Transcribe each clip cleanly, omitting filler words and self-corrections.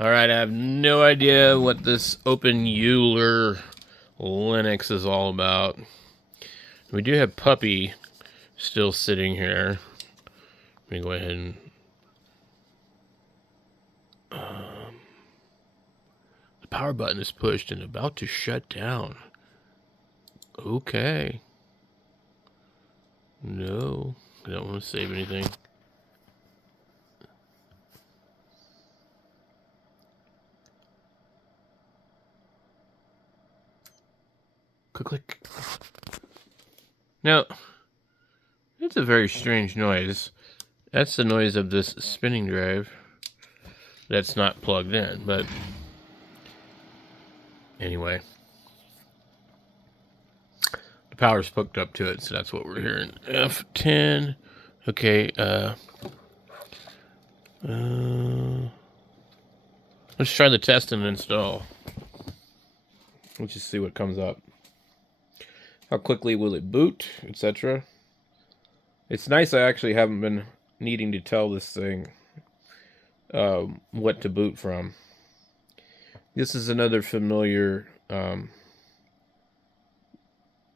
Alright, I have no idea what this open Euler Linux is all about. We do have Puppy still sitting here. Let me go ahead and... the power button is pushed and about to shut down. Okay. No, I don't want to save anything. Click. Now, it's a very strange noise. That's the noise of this spinning drive that's not plugged in, but anyway. The power's hooked up to it, so that's what we're hearing. F10. Okay, let's try the test and install. Let's just see what comes up. How quickly will it boot, etc. It's nice I actually haven't been needing to tell this thing what to boot from. This is another familiar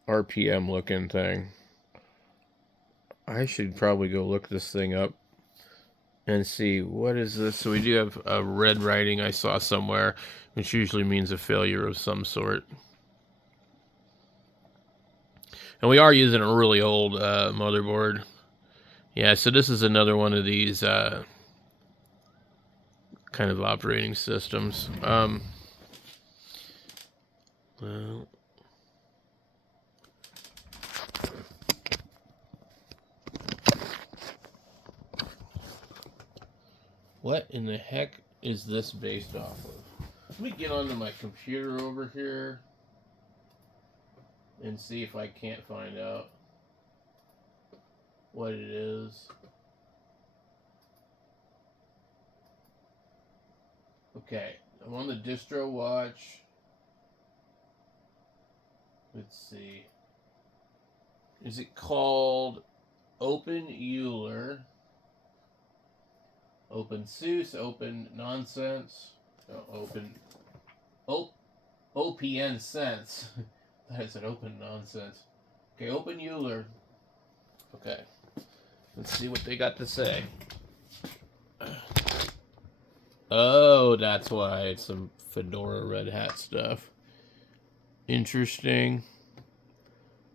RPM looking thing. I should probably go look this thing up and see what is this. So we do have a red writing I saw somewhere, which usually means a failure of some sort. And we are using a really old motherboard. Yeah, so this is another one of these kind of operating systems. Well, what in the heck is this based off of? Let me get onto my computer over here and see if I can't find out what it is. Okay, I'm on the distro watch. Let's see. Is it called Open Euler? Open Seuss, Open Nonsense, OPN Sense. That is an Open Nonsense. Okay, Open Euler. Okay, let's see what they got to say. Oh, that's why it's some Fedora Red Hat stuff. Interesting.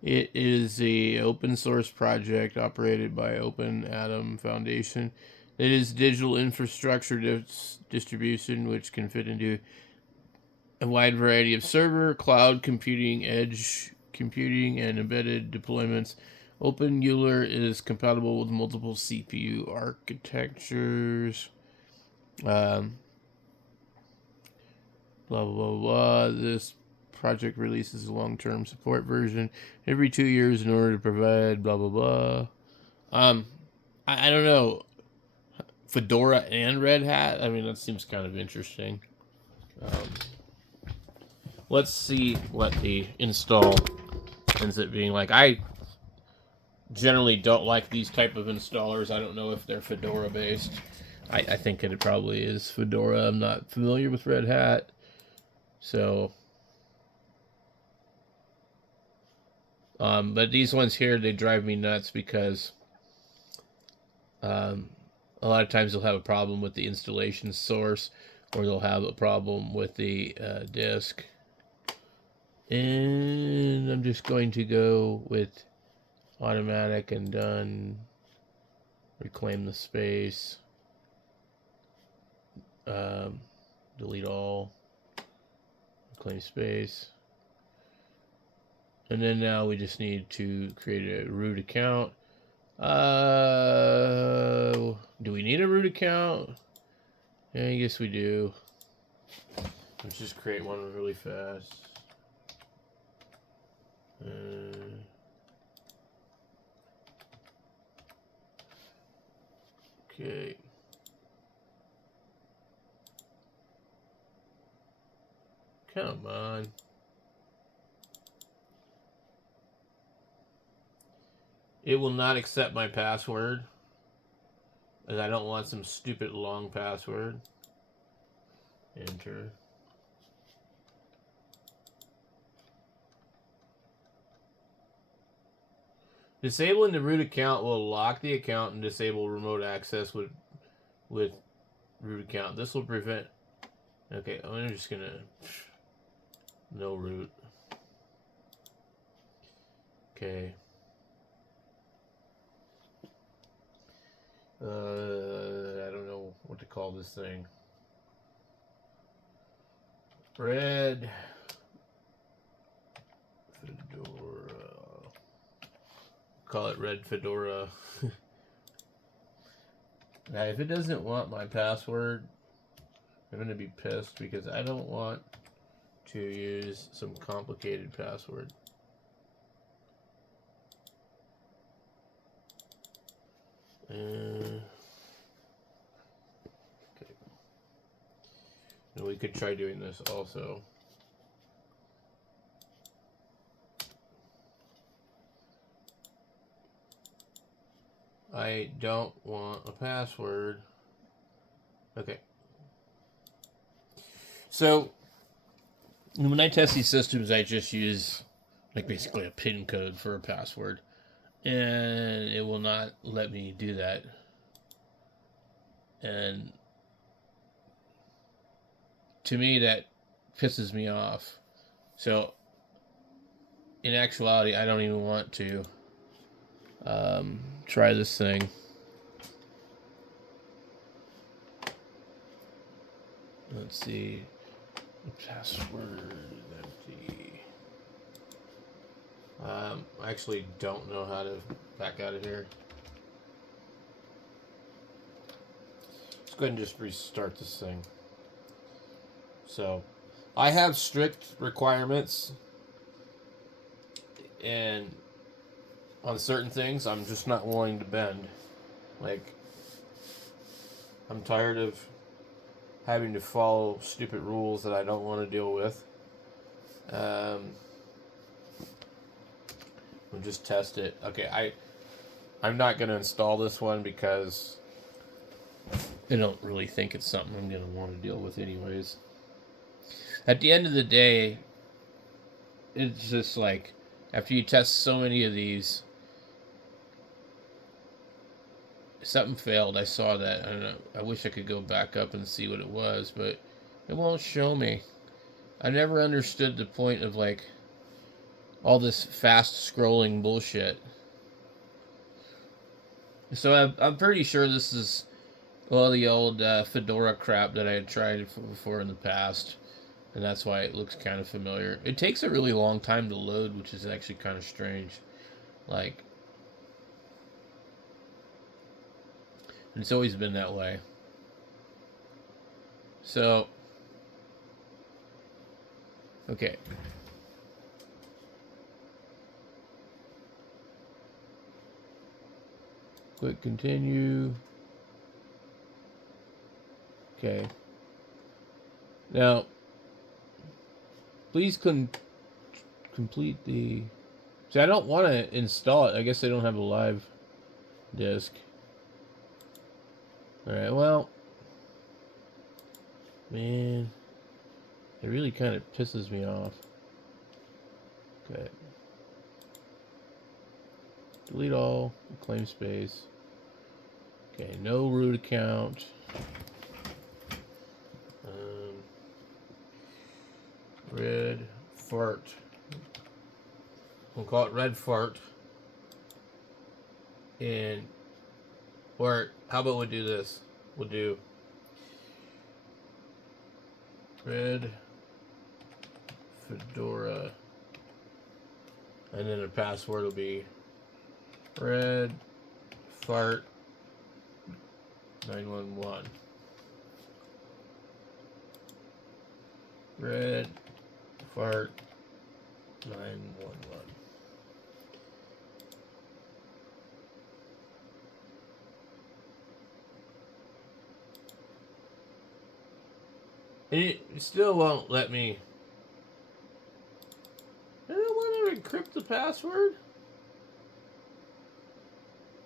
It is a open source project operated by Open Atom Foundation. It is digital infrastructure distribution, which can fit into a wide variety of server, cloud computing, edge computing, and embedded deployments. Open Euler is compatible with multiple CPU architectures. Blah, blah, blah, blah. This project releases a long-term support version every 2 years in order to provide blah, blah, blah. I don't know. Fedora and Red Hat? I mean, that seems kind of interesting. Let's see what the install ends up being like. I generally don't like these type of installers. I don't know if they're Fedora based. I think it probably is Fedora. I'm not familiar with Red Hat. So, but these ones here, they drive me nuts because a lot of times they'll have a problem with the installation source, or they'll have a problem with the disk. And I'm just going to go with automatic and done. Reclaim the space. Delete all. Reclaim space. And then now we just need to create a root account. Do we need a root account? Yeah, I guess we do. Let's just create one really fast. Okay. Come on. It will not accept my password, as I don't want some stupid long password. Enter. Disabling the root account will lock the account and disable remote access with root account. This will prevent. Okay, I'm just gonna no root. Okay. I don't know what to call this thing. Red Fedora. Call it Red Fedora. Now, if it doesn't want my password, I'm going to be pissed because I don't want to use some complicated password. Okay. And we could try doing this also. I don't want a password. Okay. So, when I test these systems, I just use like basically a PIN code for a password. And it will not let me do that. And to me, that pisses me off. So, in actuality, I don't even want to try this thing. Let's see. The password is empty. I actually don't know how to back out of here. Let's go ahead and just restart this thing. So, I have strict requirements, and on certain things, I'm just not willing to bend. Like, I'm tired of having to follow stupid rules that I don't want to deal with. We'll just test it. Okay, I'm not going to install this one because I don't really think it's something I'm going to want to deal with anyways. At the end of the day, it's just like, after you test so many of these, something failed. I saw that. I don't know. I wish I could go back up and see what it was, but it won't show me. I never understood the point of like all this fast scrolling bullshit. So I'm pretty sure this is all the old Fedora crap that I had tried before in the past, and that's why it looks kind of familiar. It takes a really long time to load, which is actually kind of strange. Like, it's always been that way. So, okay. Click continue. Okay. Now, please complete the... See, I don't want to install it. I guess I don't have a live disk. Alright, well... Man... It really kind of pisses me off. Okay. Delete all. Claim space. Okay, no root account. Red fart. We'll call it red fart. And, or how about we do this? We'll do Red Fedora, and then the password will be Red Fart 911. Red Fart 911. And it still won't let me. I don't want to encrypt the password.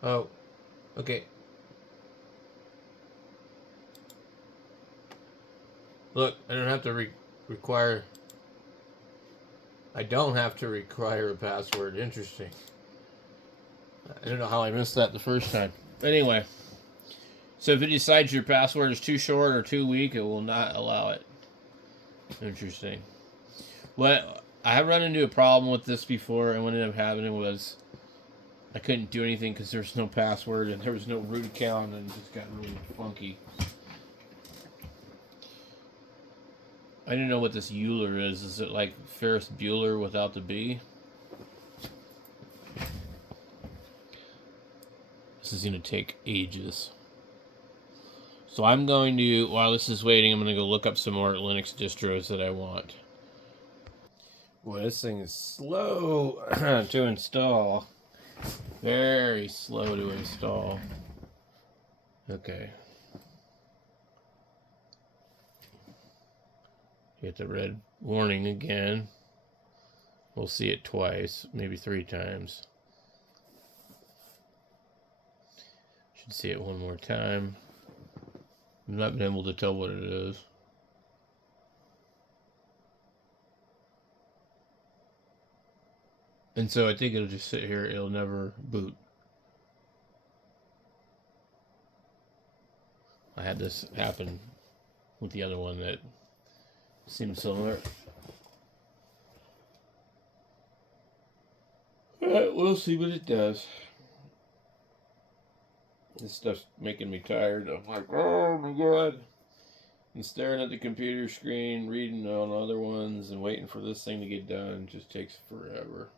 Oh, okay. Look, I don't have to require. I don't have to require a password. Interesting. I don't know how I missed that the first time. Anyway, so if it decides your password is too short or too weak, it will not allow it. Interesting. What I have run into a problem with this before, and what ended up happening was I couldn't do anything because there was no password and there was no root account, and it just got really funky. I didn't know what this Euler is. Is it like Ferris Bueller without the B? This is going to take ages. So I'm going to, while this is waiting, I'm going to go look up some more Linux distros that I want. Boy, this thing is slow to install. Very slow to install. Okay. Get the red warning again. We'll see it twice, maybe 3 times. Should see it one more time. I've not been able to tell what it is. And so I think it'll just sit here. It'll never boot. I had this happen with the other one that seemed similar. Alright, we'll see what it does. This stuff's making me tired. I'm like, oh my god. And staring at the computer screen, reading on other ones, and waiting for this thing to get done just takes forever.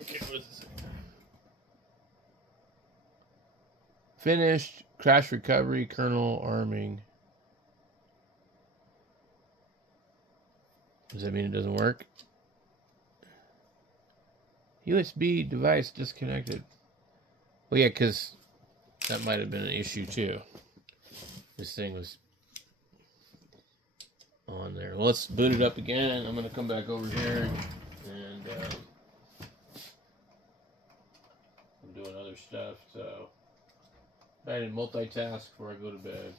Okay, what is this? Finished. Crash recovery. Kernel arming. Does that mean it doesn't work? USB device disconnected. Well, yeah, because that might have been an issue too. This thing was on there. Well, let's boot it up again. I'm going to come back over here and I'm doing other stuff. So I didn't multitask before I go to bed.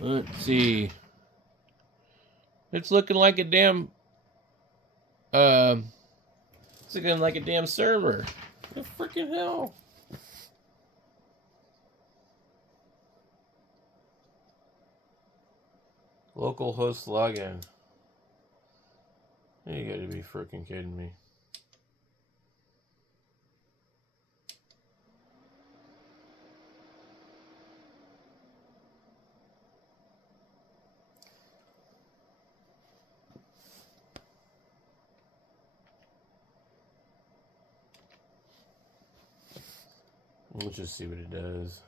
Let's see. It's looking like a damn. It's looking like a damn server. What the freaking hell? Localhost login. You gotta be freaking kidding me. Let's just see what it does.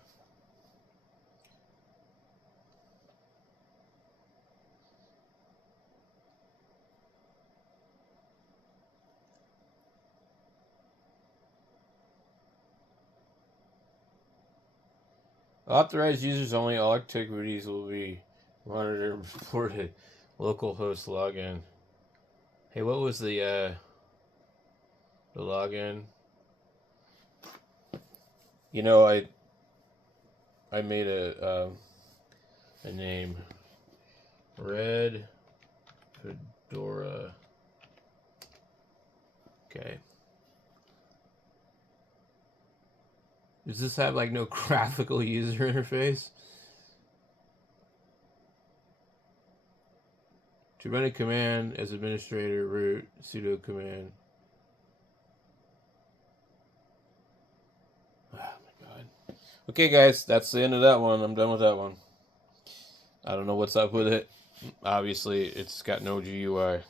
Authorized users only. All activities will be monitored and reported. Localhost login. Hey, what was the login? You know, I made a name. Red Fedora. Okay. Does this have like no graphical user interface? To run a command as administrator, root sudo command. Oh my god. Okay, guys, that's the end of that one. I'm done with that one. I don't know what's up with it. Obviously, it's got no GUI.